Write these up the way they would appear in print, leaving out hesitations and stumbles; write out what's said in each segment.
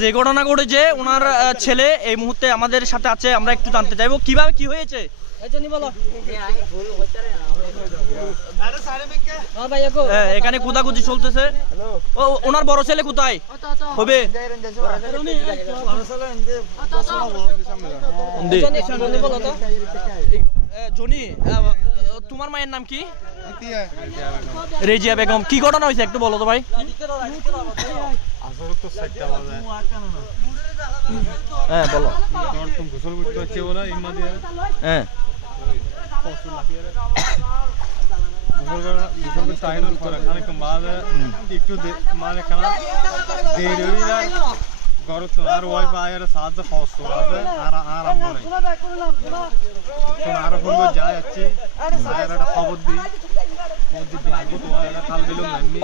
যে ঘটনা ঘটেছে ওনার ছেলে এই মুহূর্তে আমাদের সাথে আছে, আমরা একটু জানতে চাইবো কিভাবে কি হয়েছে। এখানে কুদাকুদি চলতেছে। ও ওনার বড় ছেলে কোথায় হবে? জনি, তোমার মায়ের নাম কি? রেজিয়া বেগম। কি ঘটনা হয়েছে একটু বলো তো ভাই। হ্যাঁ বলো। হ্যাঁ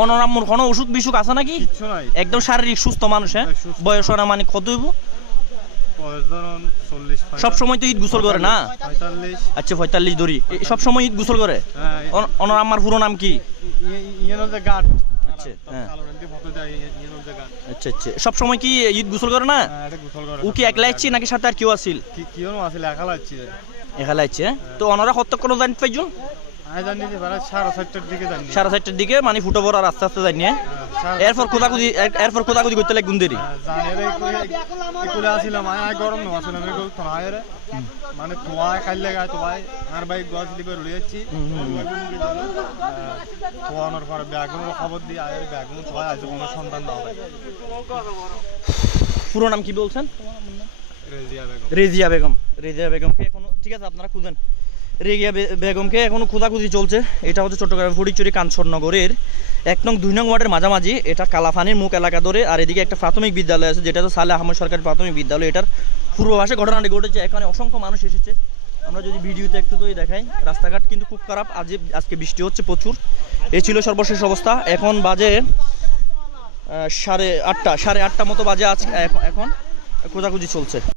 অনরাম্মুর কোনো অসুখ বিসুখ আছে নাকি? একদম শারীরিক সুস্থ মানুষ। হ্যাঁ বয়স না মানে কত হইব? সব সময় তো ঈদ গোসল করে না? আচ্ছা 45 ধরি সব সময় ঈদ গোসল করে। ওনার আম্মার পুরো নাম কি? আচ্ছা আচ্ছা সব সময় কি ঈদ গোসল করে না? ও কি একলা আইছে নাকি সাথে আর কেউ আছিল? একালা আইছে। তো ওনারা কত কোনো জানি পাইছো? 4:30টার দিকে মানে ফুটো পড়ার আস্তে আস্তে জানি। এরপর কোদাকুদি করতে লাগুন দেরি মানে তোমায় কাইলে গায় তোমায় আর ভাই গছ দিবে রুড়ে যাচ্ছি তোমার পরে ব্যাগুন খবর দিয়ে আয়ের ব্যাগুন তোমায় আজ কোনো সন্তান দাও। পুরো নাম কি বলছেন? রেজিয়া বেগম। রেজিয়া বেগম। রেজিয়া বেগমকে এখনো ঠিক আছে আপনারা খুঁজেন। রেজিয়া বেগমকে এখনো খোঁজাখুঁজি চলছে। এটা হচ্ছে চট্টগ্রাম ফটিকছড়ি কাঞ্চননগরের 1 নং 2 নং ওয়ার্ডের মাঝামাঝি। এটা কালাফানির মুখ এলাকা ধরে। আর এদিকে একটা প্রাথমিক বিদ্যালয় আছে যেটা হচ্ছে সালে আহমদ সরকারি প্রাথমিক বিদ্যালয়। এটার পূর্ব পাশে ঘটনাটি ঘটেছে। এখানে অসংখ্য মানুষ এসেছে। আমরা যদি ভিডিওতে একটু তো দেখাই, রাস্তাঘাট কিন্তু খুব খারাপ। আজকে বৃষ্টি হচ্ছে প্রচুর। এই ছিল সর্বশেষ অবস্থা। এখন বাজে 8:30 মতো বাজে। আজকে এখন খোঁজাখুঁজি চলছে।